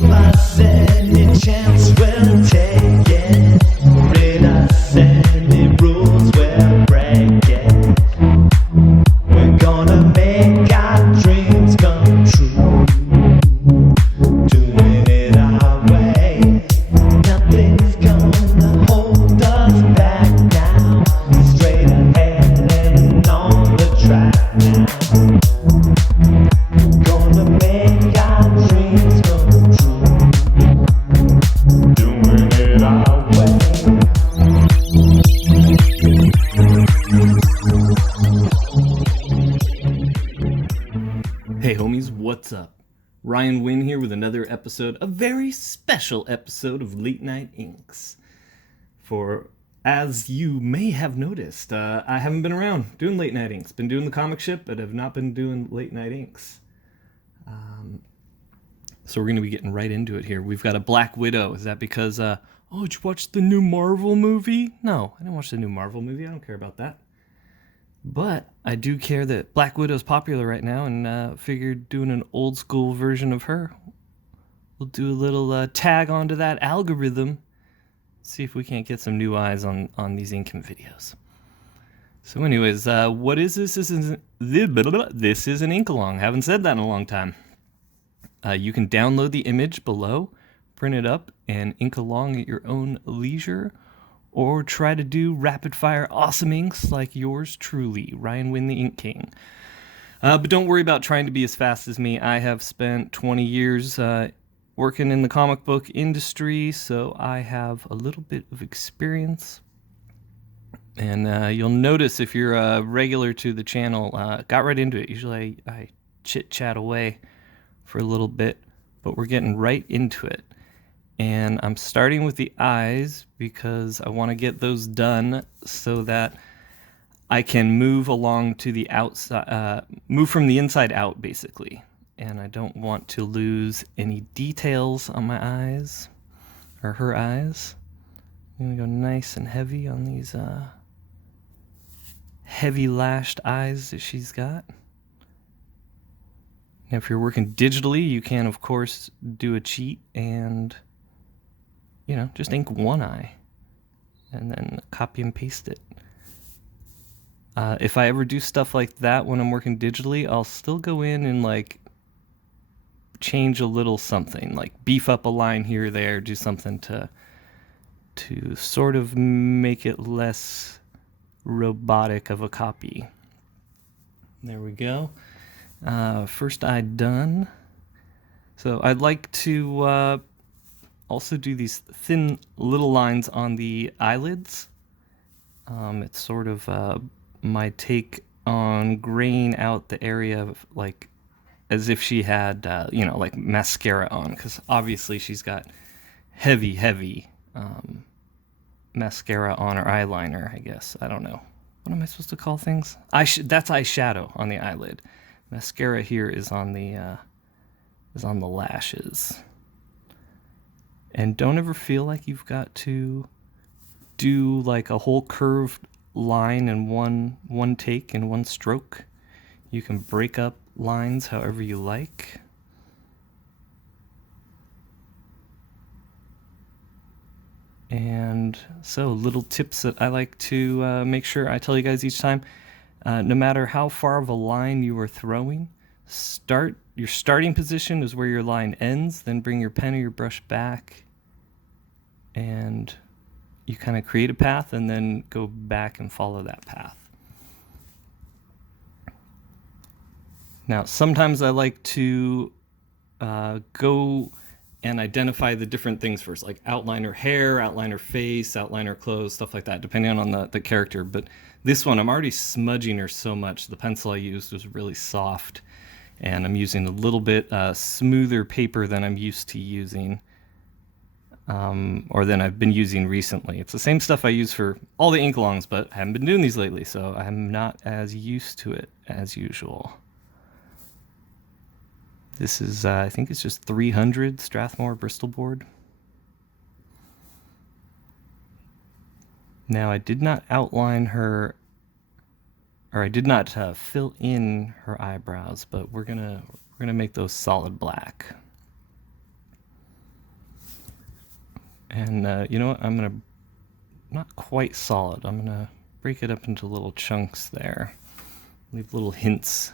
Give us any chance, we'll take it. Read us any rules, we'll break it. We're gonna make our dreams come true. Doing it our way. Nothing's gonna hold us back now. Straight ahead and on the track now. Gonna make our dreams come true. Doing it our way. Hey homies, what's up? Ryan Wynn here with another episode, a very special episode of Late Night INKS. For, as you may have noticed, I haven't been around doing Late Night INKS. Been doing the comic ship, but have not been doing Late Night INKS. So we're going to be getting right into it here. We've got a Black Widow. Is that because, did you watch the new Marvel movie? No, I didn't watch the new Marvel movie. I don't care about that. But I do care that Black Widow's popular right now, and figured doing an old school version of her. We'll do a little tag onto that algorithm. See if we can't get some new eyes on these Inkham videos. So anyways, what is this? This is an ink-along. Haven't said that in a long time. You can download the image below, print it up, and ink along at your own leisure. Or try to do rapid-fire awesome inks like yours truly, Ryan Wynn the Ink King. But don't worry about trying to be as fast as me. I have spent 20 years working in the comic book industry, so I have a little bit of experience. And you'll notice if you're a regular to the channel, got right into it. Usually I chit-chat away for a little bit, but we're getting right into it. And I'm starting with the eyes because I want to get those done so that I can move along to the outside, move from the inside out, basically. And I don't want to lose any details on my eyes, or her eyes. I'm going to go nice and heavy on these heavy lashed eyes that she's got. Now, if you're working digitally, you can, of course, do a cheat and just ink one eye and then copy and paste it. If I ever do stuff like that when I'm working digitally, I'll still go in and change a little something, like beef up a line here or there, do something to sort of make it less robotic of a copy. There we go. First eye done. So I'd like to also do these thin little lines on the eyelids. It's sort of my take on graying out the area of as if she had mascara on, because obviously she's got heavy mascara on her eyeliner, I guess. I don't know. What am I supposed to call things? That's eyeshadow on the eyelid. Mascara here is on the lashes. And don't ever feel like you've got to do a whole curved line in one take in one stroke. You can break up lines however you like. And so little tips that I like to make sure I tell you guys each time. No matter how far of a line you are throwing, your starting position is where your line ends, then bring your pen or your brush back and you kind of create a path and then go back and follow that path. Now, sometimes I like to go and identify the different things first, like outline her hair, outline her face, outline her clothes, stuff like that, depending on the character. But this one, I'm already smudging her so much. The pencil I used was really soft, and I'm using a little bit smoother paper than I'm used to using, or than I've been using recently. It's the same stuff I use for all the ink-alongs, but I haven't been doing these lately, so I'm not as used to it as usual. This is, I think it's just 300 Strathmore Bristol board. Now, I did not outline her, or I did not fill in her eyebrows, but we're gonna make those solid black. And you know what? I'm going to, not quite solid, I'm going to break it up into little chunks there. Leave little hints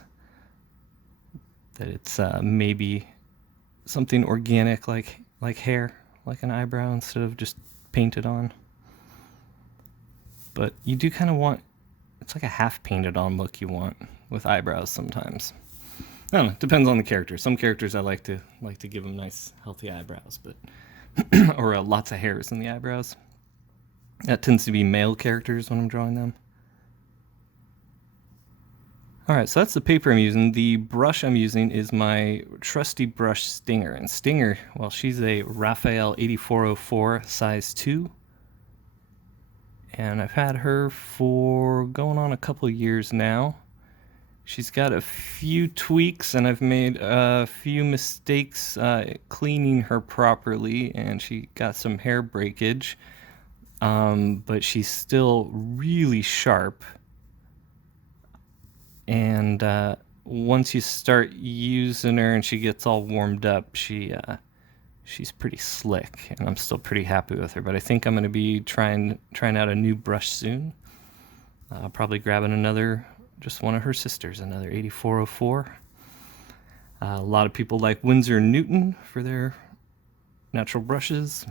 that it's maybe something organic like hair, like an eyebrow instead of just painted on. But you do kind of want, it's like a half painted on look you want with eyebrows sometimes. I don't know, depends on the character. Some characters I like to give them nice healthy eyebrows, but or lots of hairs in the eyebrows. That tends to be male characters when I'm drawing them. Alright, so that's the paper I'm using. The brush I'm using is my trusty brush Stinger. And Stinger, well, she's a Raphael 8404 size 2. And I've had her for going on a couple years now. She's got a few tweaks, and I've made a few mistakes cleaning her properly, and she got some hair breakage. But she's still really sharp. And once you start using her and she gets all warmed up, she's pretty slick, and I'm still pretty happy with her. But I think I'm going to be trying out a new brush soon. Probably grabbing just one of her sisters, another 8404. A lot of people like Winsor & Newton for their natural brushes.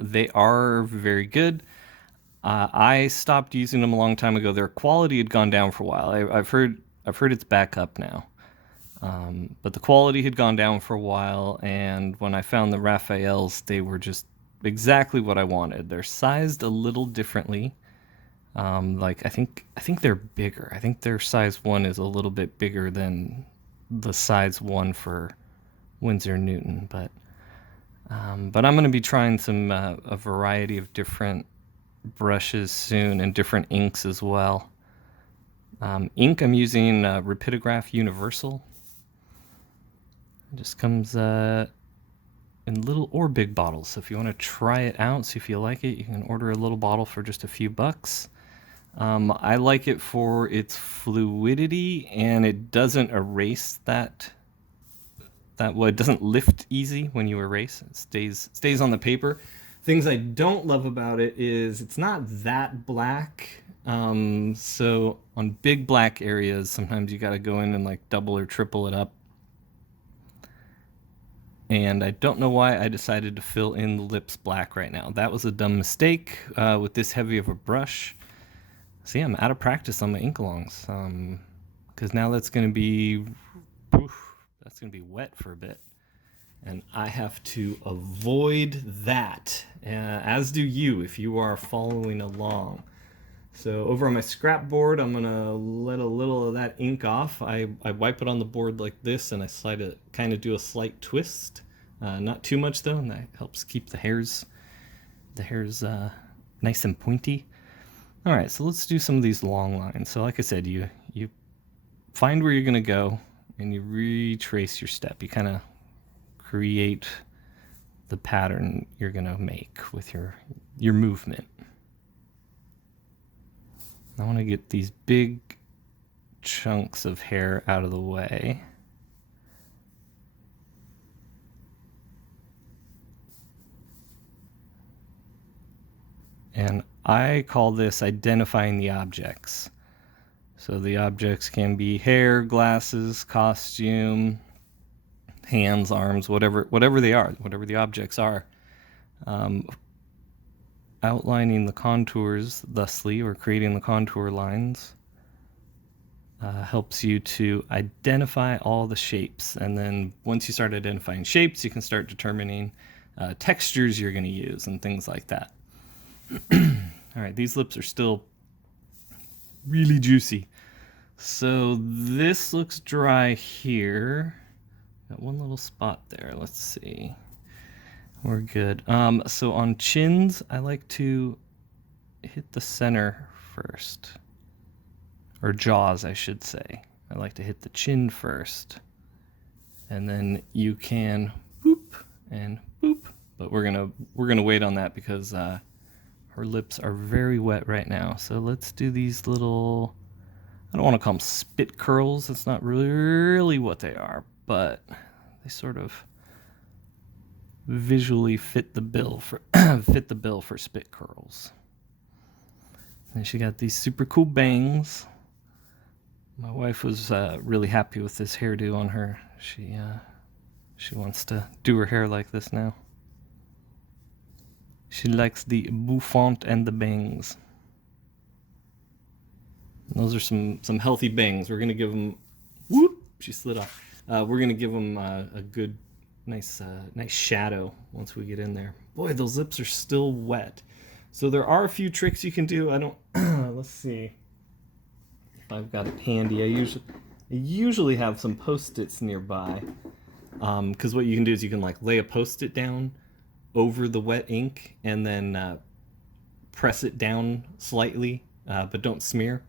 They are very good. I stopped using them a long time ago. Their quality had gone down for a while. I've heard it's back up now. But the quality had gone down for a while, and when I found the Raphaels, they were just exactly what I wanted. They're sized a little differently. I think they're bigger. I think their size 1 is a little bit bigger than the size 1 for Winsor & Newton. But I'm going to be trying a variety of different brushes soon, and different inks as well. Ink I'm using Rapidograph Universal. It just comes in little or big bottles, so if you want to try it out, see if you like it, you can order a little bottle for just a few bucks. I like it for its fluidity, and it doesn't erase that it doesn't lift easy when you erase. It stays on the paper. Things I don't love about it is it's not that black. So on big black areas, sometimes you got to go in and like double or triple it up. And I don't know why I decided to fill in the lips black right now. That was a dumb mistake with this heavy of a brush. See, I'm out of practice on my ink-alongs. Because now that's going to be wet for a bit. And I have to avoid that, as do you if you are following along. So over on my scrap board, I'm going to let a little of that ink off. I wipe it on the board like this, and I kind of do a slight twist. Not too much though, and that helps keep the hairs nice and pointy. All right, so let's do some of these long lines. So like I said, you find where you're going to go, and you retrace your step. You kind of create the pattern you're going to make with your movement. I want to get these big chunks of hair out of the way. And I call this identifying the objects. So the objects can be hair, glasses, costume, hands, arms, whatever they are, whatever the objects are. Outlining the contours thusly, or creating the contour lines, helps you to identify all the shapes. And then once you start identifying shapes, you can start determining textures you're going to use and things like that. All right, these lips are still really juicy. So this looks dry here. Got one little spot there. Let's see. We're good. So on chins, I like to hit the center first. Or jaws, I should say. I like to hit the chin first. And then you can boop and boop. But we're gonna wait on that because her lips are very wet right now. So let's do these little, I don't want to call them spit curls. That's not really what they are, but they sort of visually fit the bill for spit curls. And she got these super cool bangs. My wife was really happy with this hairdo on her. She wants to do her hair like this now. She likes the bouffant and the bangs. And those are some healthy bangs. We're gonna give them. Whoop! She slid off. We're gonna give them a good, nice shadow once we get in there. Boy, those lips are still wet. So there are a few tricks you can do. I don't. Let's see if I've got it handy. I usually have some Post-its nearby. Because what you can do is you can like lay a Post-it down over the wet ink and then press it down slightly, but don't smear.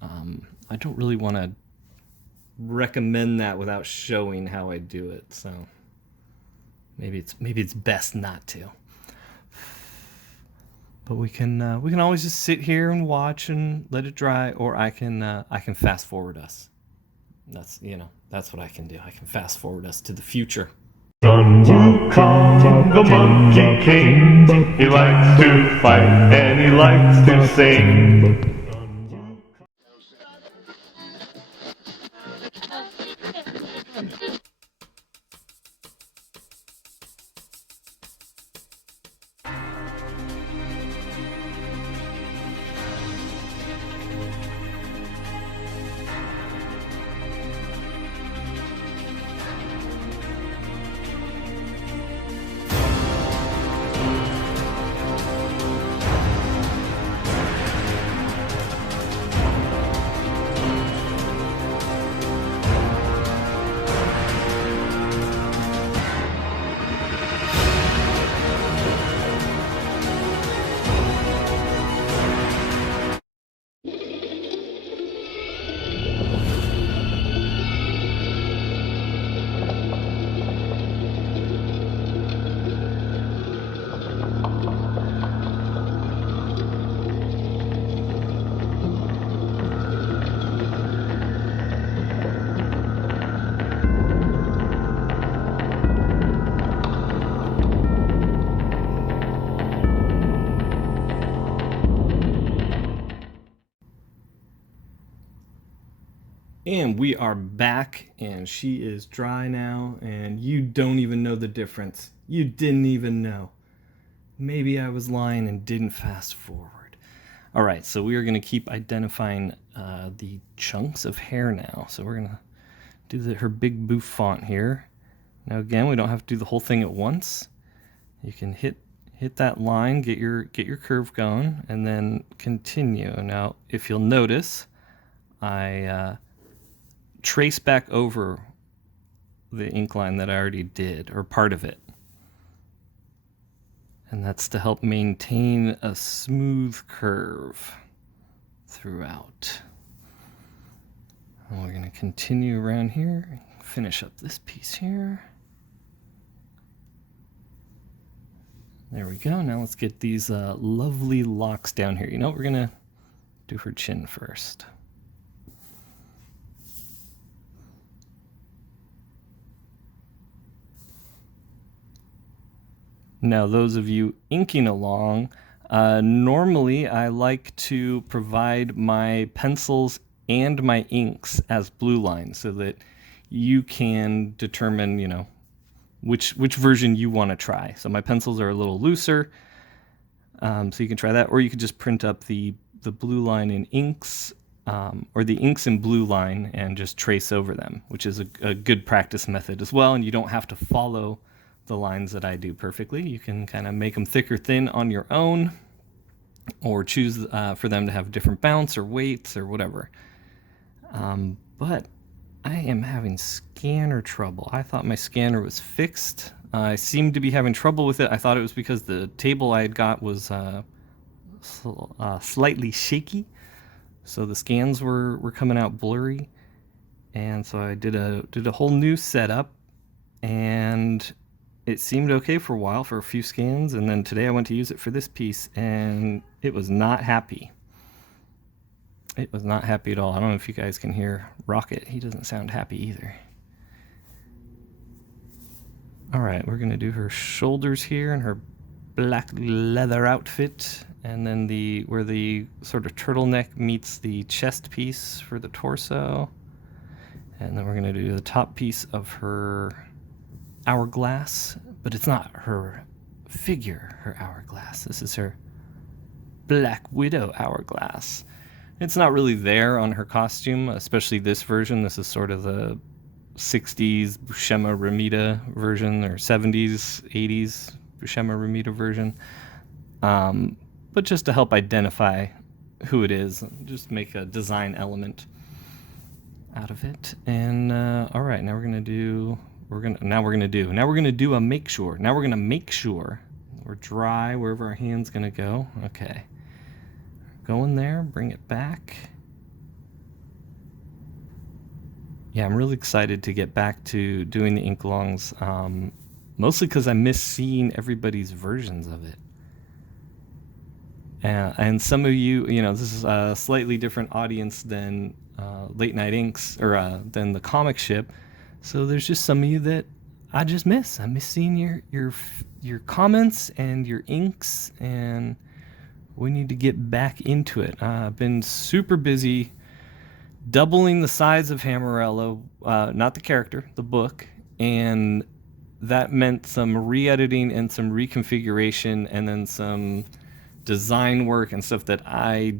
I don't really want to recommend that without showing how I do it, so maybe it's best not to. But we can always just sit here and watch and let it dry, or I can fast forward us. That's what I can do. I can fast forward us to the future. Sun will come, the Monkey King. He likes to fight and he likes to sing. And we are back, and she is dry now, and you don't even know the difference. You didn't even know. Maybe I was lying and didn't fast forward. All right, so we are going to keep identifying the chunks of hair now. So we're going to do her big bouffant here. Now again, we don't have to do the whole thing at once. You can hit that line, get your curve going, and then continue. Now, if you'll notice, I trace back over the ink line that I already did, or part of it. And that's to help maintain a smooth curve throughout. And we're going to continue around here, finish up this piece here. There we go. Now let's get these lovely locks down here. You know what? We're going to do her chin first. Now, those of you inking along, normally I like to provide my pencils and my inks as blue lines so that you can determine, which version you want to try. So my pencils are a little looser, so you can try that, or you could just print up the blue line in inks, or the inks in blue line and just trace over them, which is a good practice method as well, and you don't have to follow the lines that I do perfectly. You can kind of make them thick or thin on your own, or choose for them to have different bounce or weights or whatever. But I am having scanner trouble. I thought my scanner was fixed. I seemed to be having trouble with it. I thought it was because the table I had got was slightly shaky, so the scans were coming out blurry, and so I did a whole new setup, and it seemed okay for a while, for a few scans, and then today I went to use it for this piece, and it was not happy. It was not happy at all. I don't know if you guys can hear Rocket. He doesn't sound happy either. All right, we're gonna do her shoulders here and her black leather outfit, and then where the sort of turtleneck meets the chest piece for the torso, and then we're gonna do the top piece of her hourglass, but it's not her figure, her hourglass. This is her Black Widow hourglass. It's not really there on her costume, especially this version. This is sort of the 60s Buscema Ramita version, or 70s, 80s Buscema Ramita version. But just to help identify who it is, just make a design element out of it. And all right, now we're gonna do a make sure. Now we're gonna make sure we're dry wherever our hand's gonna go. Okay, go in there, bring it back. Yeah, I'm really excited to get back to doing the ink longs, mostly because I miss seeing everybody's versions of it. And some of you, this is a slightly different audience than Late Night Inks, or than the comic ship. So there's just some of you that I just miss. I miss seeing your comments and your inks, and we need to get back into it. I've been super busy doubling the size of Hammerella, not the character, the book, and that meant some re-editing and some reconfiguration, and then some design work and stuff that I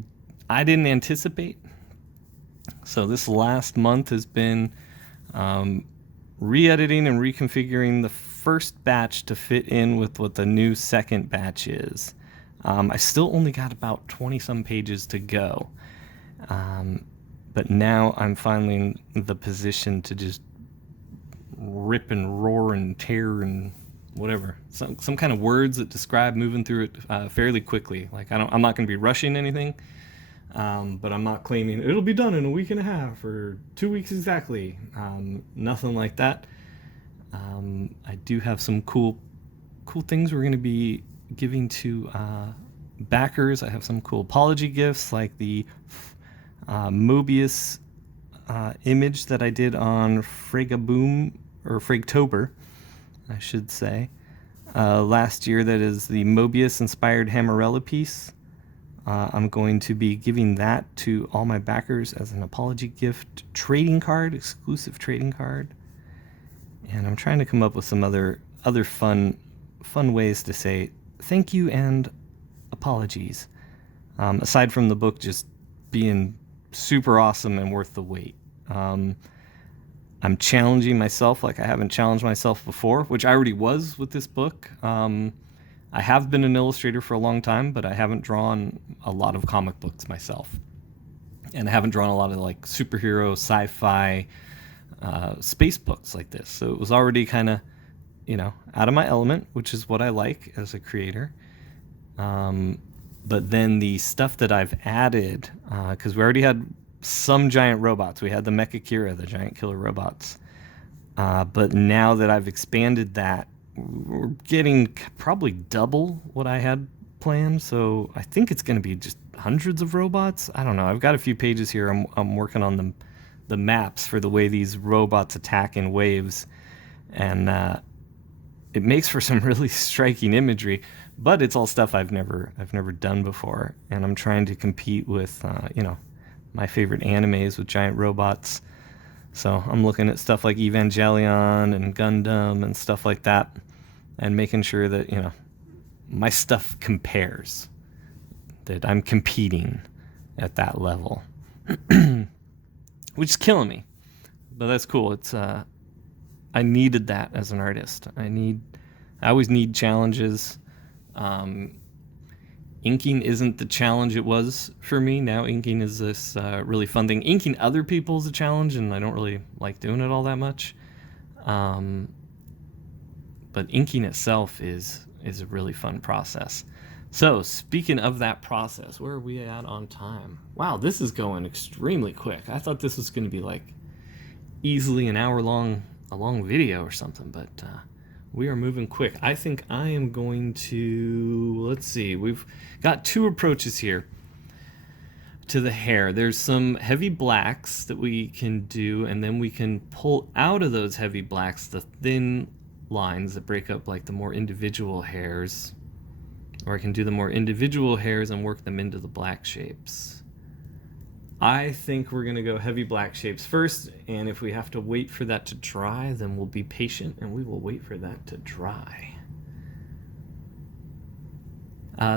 didn't anticipate. So this last month has been re-editing and reconfiguring the first batch to fit in with what the new second batch is. I still only got about 20 some pages to go. But now I'm finally in the position to just rip and roar and tear and whatever. Some kind of words that describe moving through it fairly quickly. Like I'm not going to be rushing anything, but I'm not claiming it'll be done in a week and a half or 2 weeks exactly. Nothing like that. I do have some cool things we're going to be giving to backers. I have some cool apology gifts, like the Mobius image that I did on Fragaboom, or Fragtober, I should say, last year. That is the Mobius inspired Hammerella piece. I'm going to be giving that to all my backers as an apology gift trading card, exclusive trading card. And I'm trying to come up with some other fun ways to say thank you and apologies, aside from the book just being super awesome and worth the wait. I'm challenging myself like I haven't challenged myself before, which I already was with this book. I have been an illustrator for a long time, but I haven't drawn a lot of comic books myself. And I haven't drawn a lot of like superhero, sci-fi, space books like this. So it was already kind of, out of my element, which is what I like as a creator. But then the stuff that I've added, because we already had some giant robots. We had the Mecha Kira, the giant killer robots. But now that I've expanded that, we're getting probably double what I had planned. So I think it's going to be just hundreds of robots. I don't know. I've got a few pages here. I'm working on the maps for the way these robots attack in waves. And it makes for some really striking imagery. But it's all stuff I've never done before, and I'm trying to compete with my favorite animes with giant robots. So I'm looking at stuff like Evangelion and Gundam and stuff like that, and making sure that my stuff compares, that I'm competing at that level, which is killing me. But that's cool. It's I needed that as an artist. I always need challenges. Inking isn't the challenge it was for me. Now inking is this really fun thing. Inking other people is a challenge, and I don't really like doing it all that much. But inking itself is a really fun process. So speaking of that process, where are we at on time? Wow, this is going extremely quick. I thought this was going to be like easily an hour long, a long video or something, but we are moving quick. I think I am going to, let's see, we've got two approaches here to the hair. There's some heavy blacks that we can do, and then we can pull out of those heavy blacks the thin lines that break up like the more individual hairs, or I can do the more individual hairs and work them into the black shapes. I think we're gonna go heavy black shapes first, and if we have to wait for that to dry, then we'll be patient and we will wait for that to dry.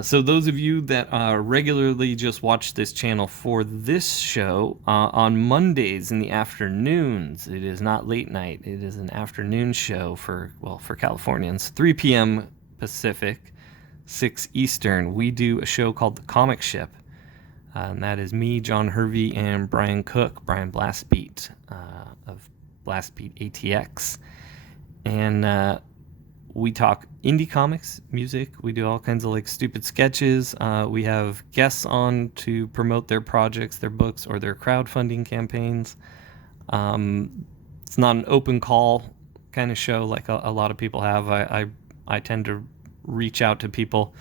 So those of you that regularly just watch this channel for this show, on Mondays in the afternoons, it is not late night, it is an afternoon show for Californians, 3 p.m. Pacific, 6 Eastern. We do a show called The Comic Ship, and that is me, John Hervey, and Brian Cook, Brian Blastbeat, of Blastbeat ATX. And we talk indie comics, music. We do all kinds of like stupid sketches. We have guests on to promote their projects, their books, or their crowdfunding campaigns. It's not an open call kind of show like a lot of people have. I tend to reach out to people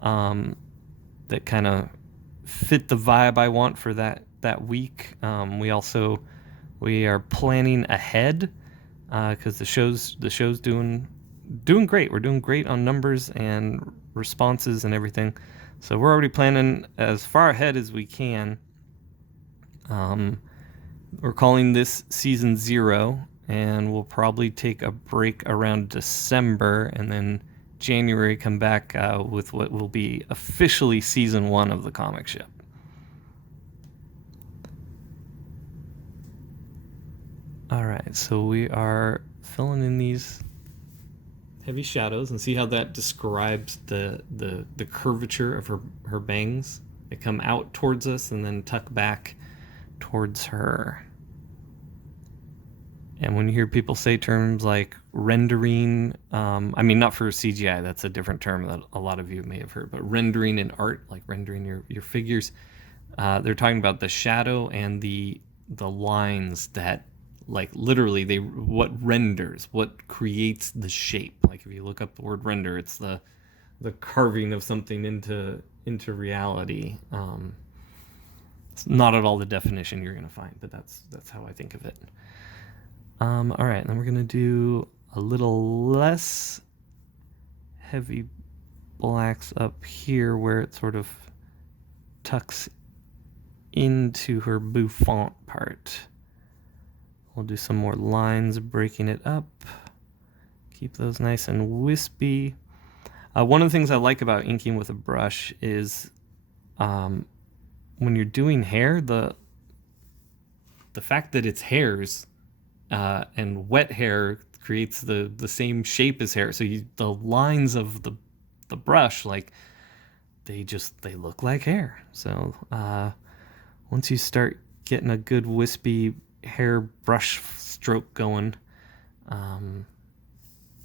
that kind of fit the vibe I want for that week. We are planning ahead because the show's doing great. We're doing great on numbers and responses and everything. So we're already planning as far ahead as we can. We're calling this season 0, and we'll probably take a break around December, and then January come back with what will be officially season 1 of the Comic Ship. All right, so we are filling in these heavy shadows, and see how that describes the curvature of her bangs. They come out towards us and then tuck back towards her. And when you hear people say terms like rendering, I mean, not for CGI, that's a different term that a lot of you may have heard, but rendering in art, like rendering your figures, they're talking about the shadow and the lines that, like, literally what renders, what creates the shape. Like if you look up the word render, it's the carving of something into reality. It's not at all the definition you're going to find, but that's how I think of it. All right, then we're going to do a little less heavy blacks up here where it sort of tucks into her bouffant part. We'll do some more lines breaking it up. Keep those nice and wispy. One of the things I like about inking with a brush is when you're doing hair, the fact that it's hairs and wet hair creates the same shape as hair. So the lines of the brush, like they look like hair. So once you start getting a good wispy hair brush stroke going,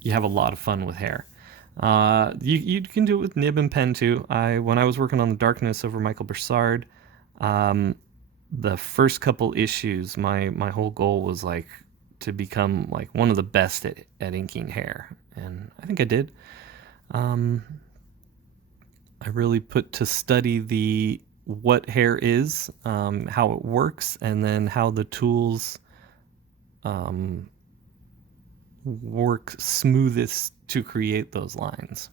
you have a lot of fun with hair. You can do it with nib and pen too. When I was working on The Darkness over Michael Broussard, the first couple issues, my whole goal was like to become like one of the best at inking hair, and I think I did. I really put to study what hair is, how it works, and then how the tools work smoothest to create those lines.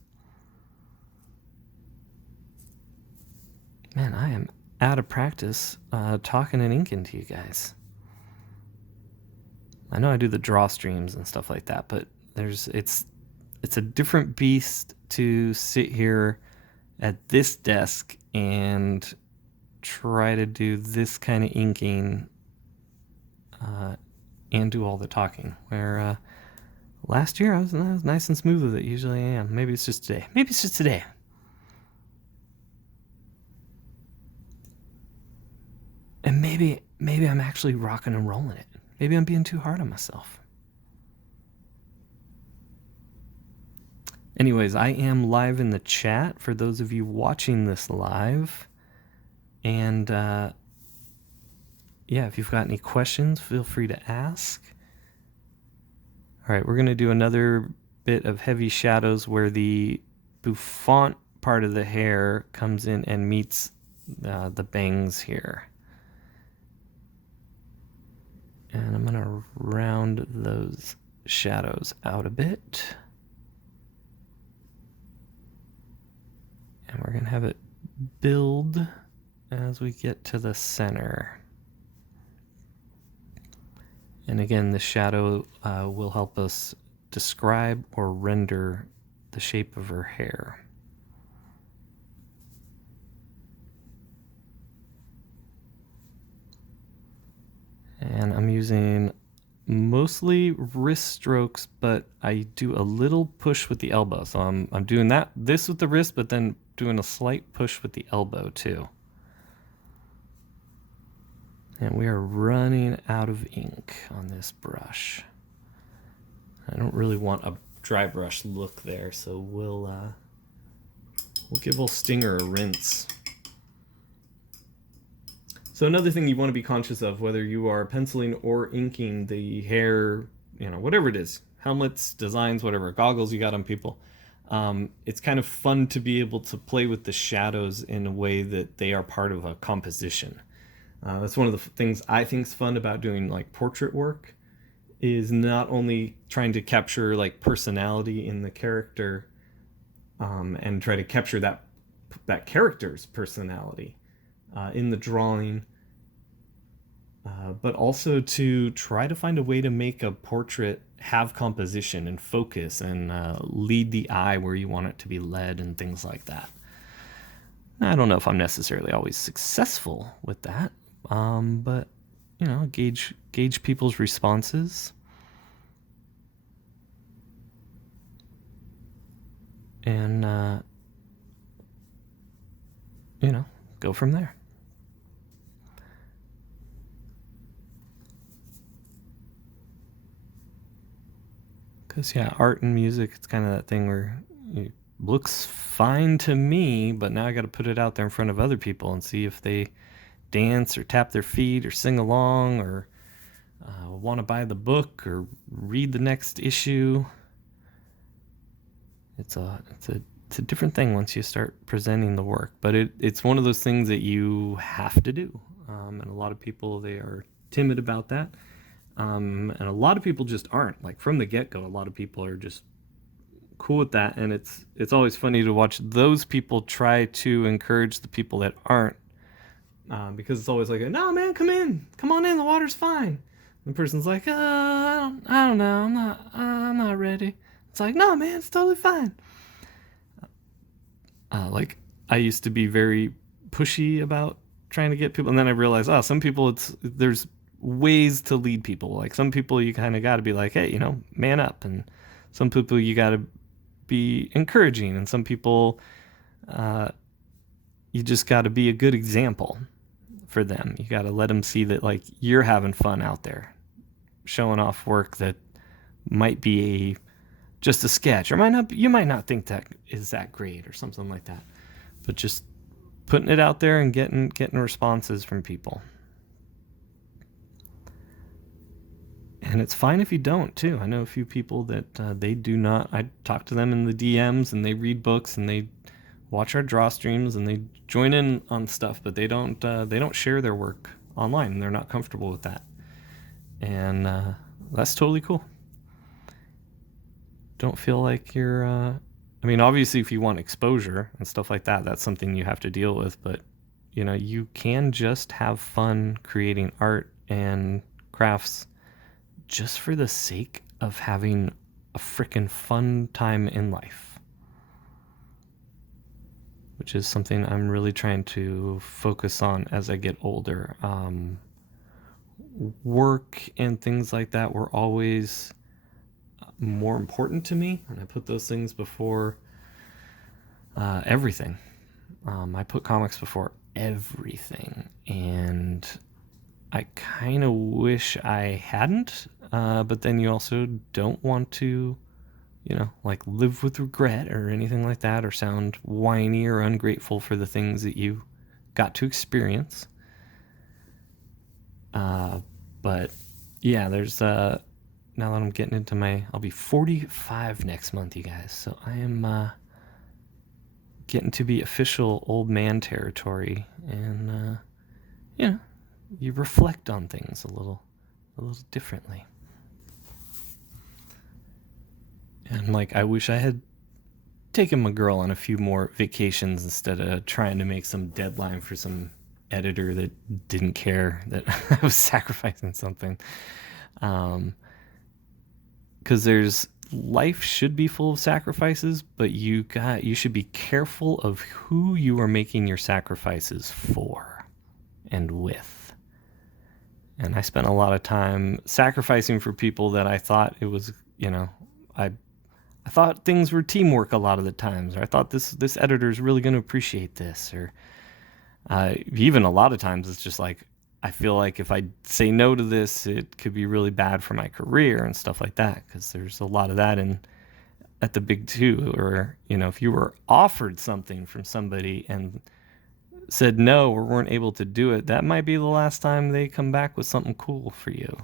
Man, I am out of practice talking and inking to you guys. I know I do the draw streams and stuff like that, but it's a different beast to sit here at this desk and try to do this kind of inking and do all the talking. Where last year I was nice and smooth with it. Usually I am. Maybe it's just today. And maybe I'm actually rocking and rolling it. Maybe I'm being too hard on myself. Anyways, I am live in the chat for those of you watching this live. And yeah, if you've got any questions, feel free to ask. All right, we're going to do another bit of heavy shadows where the bouffant part of the hair comes in and meets the bangs here. And I'm going to round those shadows out a bit. And we're going to have it build as we get to the center. And again, the shadow will help us describe or render the shape of her hair. And I'm using mostly wrist strokes, but I do a little push with the elbow. So I'm doing this with the wrist, but then doing a slight push with the elbow too. And we are running out of ink on this brush. I don't really want a dry brush look there, so we'll give old Stinger a rinse. So another thing you want to be conscious of, whether you are penciling or inking the hair, whatever it is, helmets, designs, whatever, goggles you got on people, it's kind of fun to be able to play with the shadows in a way that they are part of a composition. That's one of the things I think is fun about doing like portrait work, is not only trying to capture like personality in the character and try to capture that character's personality in the drawing, but also to try to find a way to make a portrait have composition and focus and lead the eye where you want it to be led and things like that. I don't know if I'm necessarily always successful with that, but gauge people's responses and go from there. Because art and music, it's kind of that thing where it looks fine to me, but now I got to put it out there in front of other people and see if they dance or tap their feet or sing along or want to buy the book or read the next issue. It's a different thing once you start presenting the work, but it's one of those things that you have to do, and a lot of people, they are timid about that, and a lot of people just aren't. Like from the get-go, a lot of people are just cool with that, and it's always funny to watch those people try to encourage the people that aren't, because it's always like, no man, come on in, the water's fine. And the person's like, I don't know, I'm not ready. It's like, no man, it's totally fine. Like I used to be very pushy about trying to get people, and then I realized, some people, there's ways to lead people. Like some people you kind of got to be like, hey, man up, and some people you got to be encouraging, and some people you just got to be a good example for them. You got to let them see that like you're having fun out there showing off work that might be just a sketch, or you might not think that is that great or something like that, but just putting it out there and getting responses from people. And it's fine if you don't too. I know a few people that they do not. I talk to them in the DMs, and they read books and they watch our draw streams and they join in on stuff, but they don't share their work online, and they're not comfortable with that. And that's totally cool. Don't feel like you're obviously if you want exposure and stuff like that, that's something you have to deal with, but you can just have fun creating art and crafts just for the sake of having a frickin' fun time in life, which is something I'm really trying to focus on as I get older. Work and things like that were always more important to me, and I put those things before everything. I put comics before everything, and I kind of wish I hadn't, but then you also don't want to, like live with regret or anything like that, or sound whiny or ungrateful for the things that you got to experience. But yeah, there's now that I'm getting into I'll be 45 next month, you guys. So I am getting to be official old man territory, and you reflect on things a little differently. And like, I wish I had taken my girl on a few more vacations instead of trying to make some deadline for some editor that didn't care that I was sacrificing something. Because there's life should be full of sacrifices, but you should be careful of who you are making your sacrifices for and with. And I spent a lot of time sacrificing for people that I thought it was, I thought things were teamwork a lot of the times, or I thought this editor is really going to appreciate this, or even a lot of times it's just like, I feel like if I say no to this, it could be really bad for my career and stuff like that, because there's a lot of that at the big two, or if you were offered something from somebody and said no or weren't able to do it, that might be the last time they come back with something cool for you.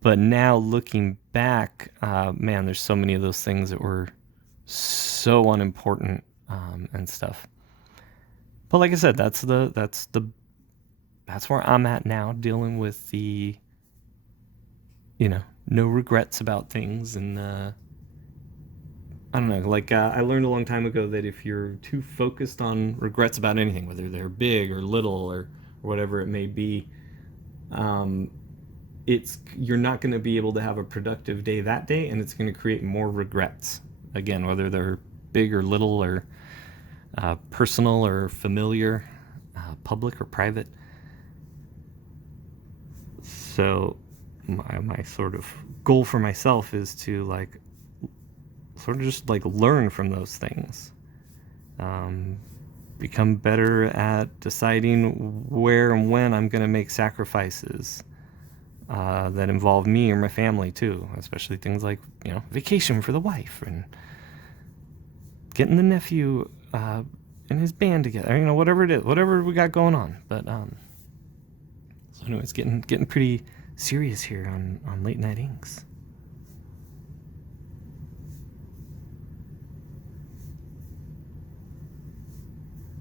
But now looking back, man, there's so many of those things that were so unimportant and stuff. But like I said, that's where I'm at now, dealing with the, no regrets about things. And I don't know, like I learned a long time ago that if you're too focused on regrets about anything, whether they're big or little or whatever it may be, you're not going to be able to have a productive day that day, and it's going to create more regrets. Again, whether they're big or little, or personal or familiar, public or private. So my sort of goal for myself is to sort of just learn from those things. Become better at deciding where and when I'm going to make sacrifices that involve me or my family too, especially things like vacation for the wife and getting the nephew and his band together, whatever it is, whatever we got going on. But so anyway, it's getting pretty serious here on Late Night Inks.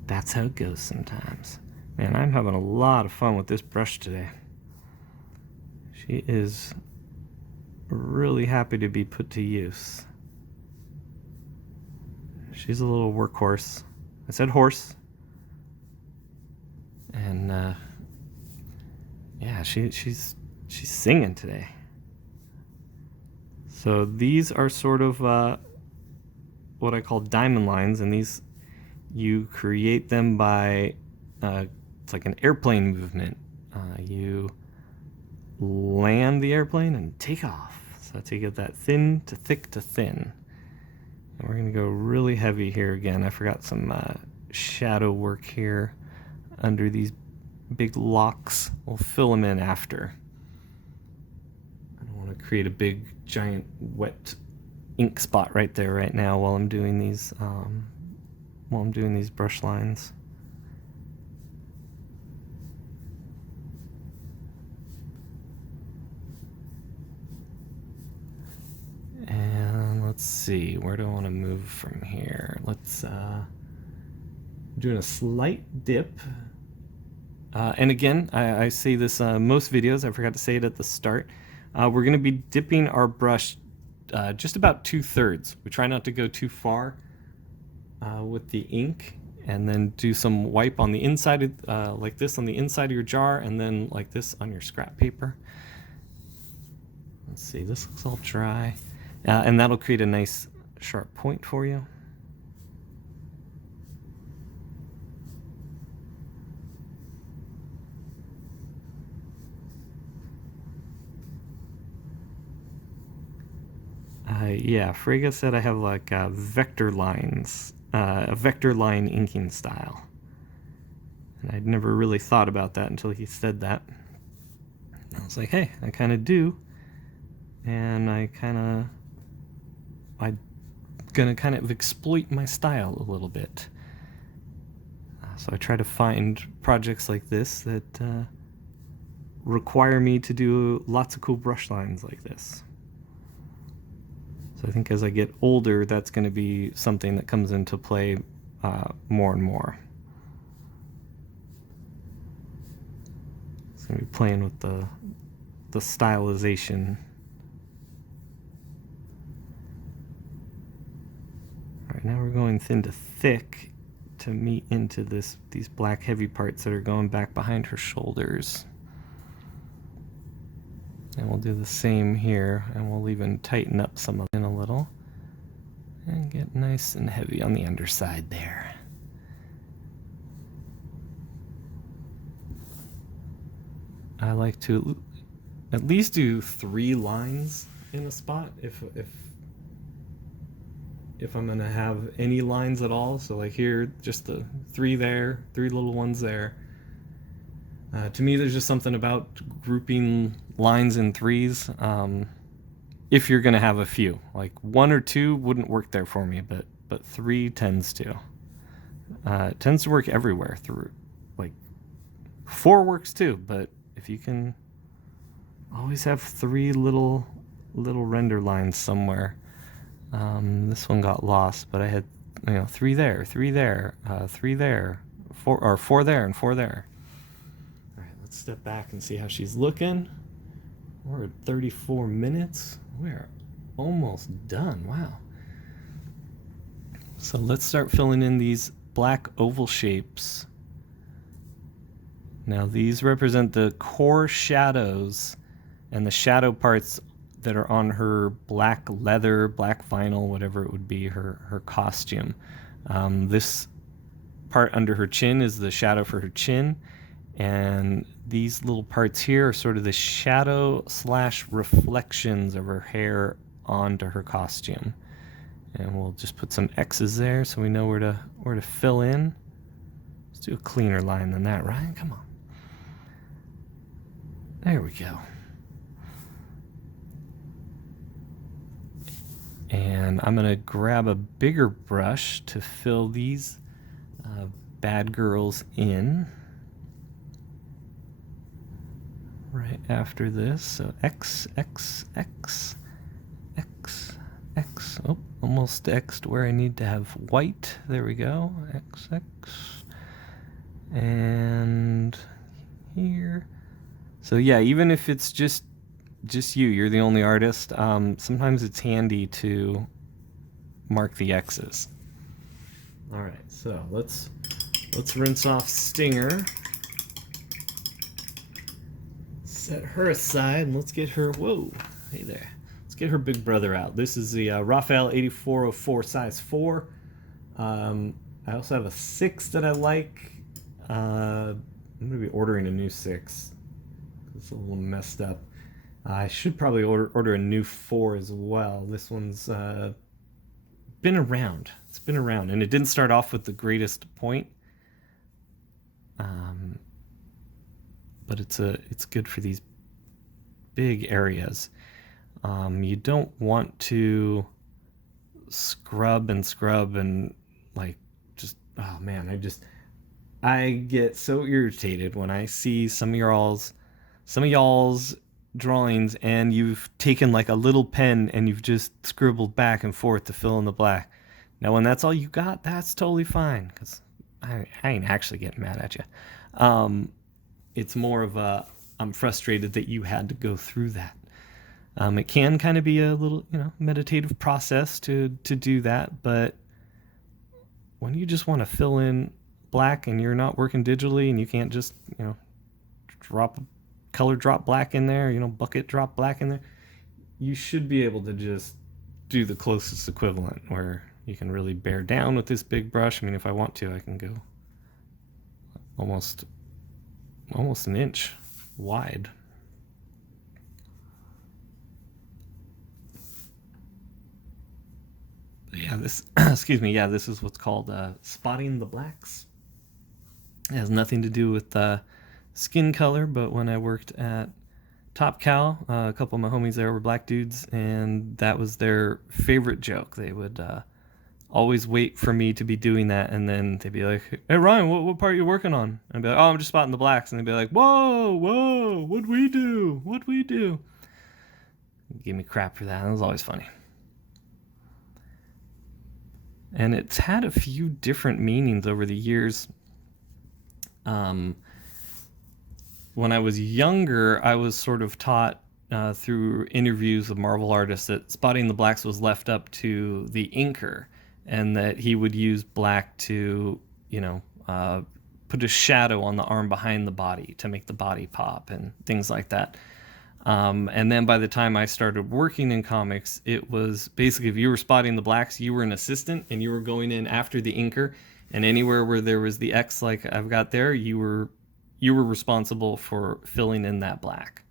That's how it goes sometimes. Man, I'm having a lot of fun with this brush today. She is really happy to be put to use. She's a little workhorse. I said horse. And yeah, she's singing today. So these are sort of what I call diamond lines, and these you create them by it's like an airplane movement. You land the airplane and take off. So that's how you get that thin to thick to thin. And we're going to go really heavy here again. I forgot some shadow work here under these big locks. We'll fill them in after. I don't want to create a big, giant, wet ink spot right there right now while I'm doing these brush lines. And let's see, where do I want to move from here? Let's doing a slight dip. And again, I say this most videos, I forgot to say it at the start. We're going to be dipping our brush just about 2/3. We try not to go too far with the ink, and then do some wipe on the inside, like this on the inside of your jar, and then like this on your scrap paper. Let's see, this looks all dry. And that'll create a nice sharp point for you. Yeah, Frege said I have like vector lines, a vector line inking style. And I'd never really thought about that until he said that. I was like, hey, I kind of do. And I'm gonna kind of exploit my style a little bit. So I try to find projects like this that require me to do lots of cool brush lines like this. So I think as I get older, that's going to be something that comes into play more and more. It's going to be playing with the stylization going thin to thick to meet into these black heavy parts that are going back behind her shoulders. And we'll do the same here, and we'll even tighten up some of it a little and get nice and heavy on the underside there. I like to at least do 3 lines in a spot if I'm gonna have any lines at all. So like here, just the 3 there, 3 little ones there. To me, there's just something about grouping lines in 3s. If you're gonna have a few, like 1 or 2 wouldn't work there for me, but 3 tends to. It tends to work everywhere. Through like 4 works too, but if you can always have 3 little render lines somewhere. This one got lost, but I had 3 there, 3 there, 3 there, 4 there, and 4 there. All right, let's step back and see how she's looking. We're at 34 minutes. We're almost done. Wow. So let's start filling in these black oval shapes. Now these represent the core shadows and the shadow parts that are on her black leather, black vinyl, whatever it would be, her costume. This part under her chin is the shadow for her chin, and these little parts here are sort of the shadow / reflections of her hair onto her costume. And we'll just put some X's there so we know where to fill in. Let's do a cleaner line than that, Ryan. Come on. There we go. And I'm going to grab a bigger brush to fill these bad girls in right after this. So X, X, X, X, X. Oh, almost X'd where I need to have white. There we go. X, X. And here. So yeah, even if it's just you're the only artist, sometimes it's handy to mark the X's. All right, so let's rinse off Stinger, set her aside, and let's get her, whoa, hey there, let's get her big brother out. This is the Raphael 8404 size 4. I also have a 6 that I like. I'm gonna be ordering a new 6. It's a little messed up. I should probably order a new 4 as well. This one's been around. It's been around, and it didn't start off with the greatest point. But it's good for these big areas. You don't want to scrub and like just, oh man, I get so irritated when I see some of y'all's drawings and you've taken like a little pen and you've just scribbled back and forth to fill in the black. Now when that's all you got, that's totally fine, because I ain't actually getting mad at you. It's more of I'm frustrated that you had to go through that. It can kind of be a little meditative process to do that, but when you just want to fill in black and you're not working digitally and you can't just drop black in there, bucket drop black in there, you should be able to just do the closest equivalent where you can really bear down with this big brush. I mean, if I want to, I can go almost an inch wide. But yeah, this this is what's called spotting the blacks. It has nothing to do with skin color, but when I worked at Top Cow, a couple of my homies there were black dudes, and that was their favorite joke. They would always wait for me to be doing that, and then they'd be like, "Hey Ryan, what part are you working on?" And I'd be like, "Oh, I'm just spotting the blacks." And they'd be like, "Whoa, what'd we do?" Give me crap for that. It was always funny. And it's had a few different meanings over the years. When I was younger, I was sort of taught through interviews with Marvel artists that spotting the blacks was left up to the inker. and that he would use black to, put a shadow on the arm behind the body to make the body pop and things like that. And then by the time I started working in comics, it was basically, if you were spotting the blacks, you were an assistant and you were going in after the inker, and anywhere where there was the X like I've got there, you were responsible for filling in that black.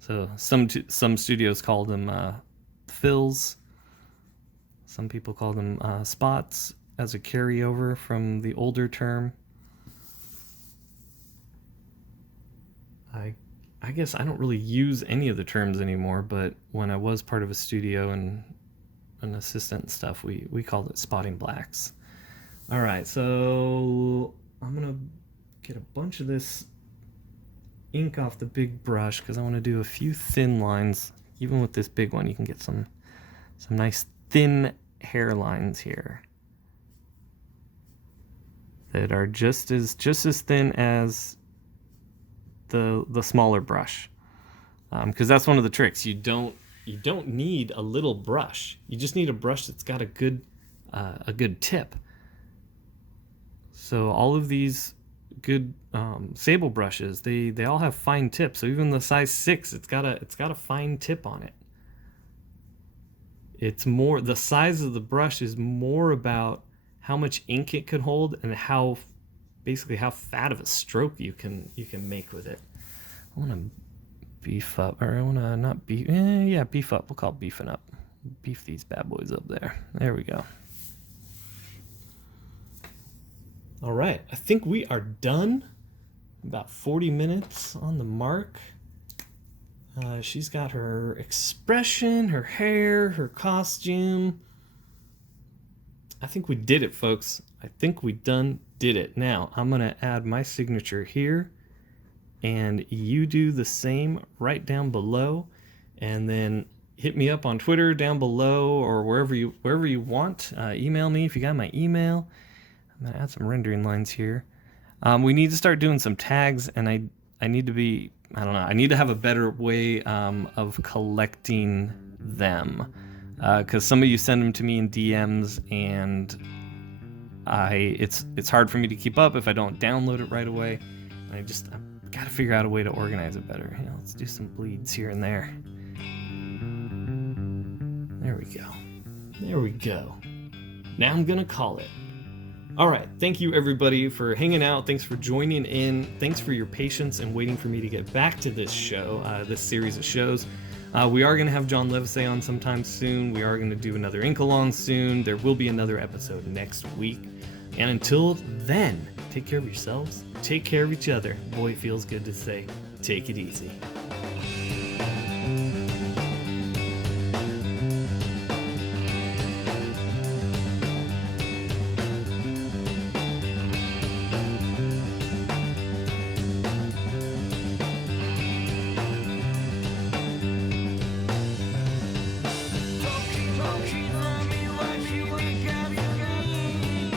So some studios called them fills. Some people call them spots as a carryover from the older term. I guess I don't really use any of the terms anymore, but when I was part of a studio and an assistant and stuff, we called it spotting blacks. All right, so I'm going to get a bunch of this ink off the big brush because I want to do a few thin lines. Even with this big one, you can get some nice thin hairlines here that are just as thin as the smaller brush, because that's one of the tricks. You don't need a little brush. You just need a brush that's got a good tip. So all of these good sable brushes, they all have fine tips. So even the size 6, it's got a fine tip on it. It's more, the size of the brush is more about how much ink it could hold and how fat of a stroke you can make with it. I want to beef up, or I want to not beef. Beef up. We'll call it beefing up. Beef these bad boys up there. There we go. All right, I think we are done. About 40 minutes on the mark. She's got her expression, her hair, her costume. I think we did it, folks. I think we did it. Now, I'm going to add my signature here, and you do the same right down below, and then hit me up on Twitter down below or wherever you want. Email me if you got my email. I'm going to add some rendering lines here. We need to start doing some tags, and I need to be, I don't know, I need to have a better way of collecting them. Because some of you send them to me in DMs, and it's hard for me to keep up if I don't download it right away. I've got to figure out a way to organize it better. Let's do some bleeds here and there. There we go. Now I'm gonna call it. All right, thank you everybody for hanging out. Thanks for joining in. Thanks for your patience and waiting for me to get back to this show, this series of shows. We are going to have John Livesay on sometime soon. We are going to do another Ink-along soon. There will be another episode next week. And until then, take care of yourselves. Take care of each other. Boy, it feels good to say, take it easy.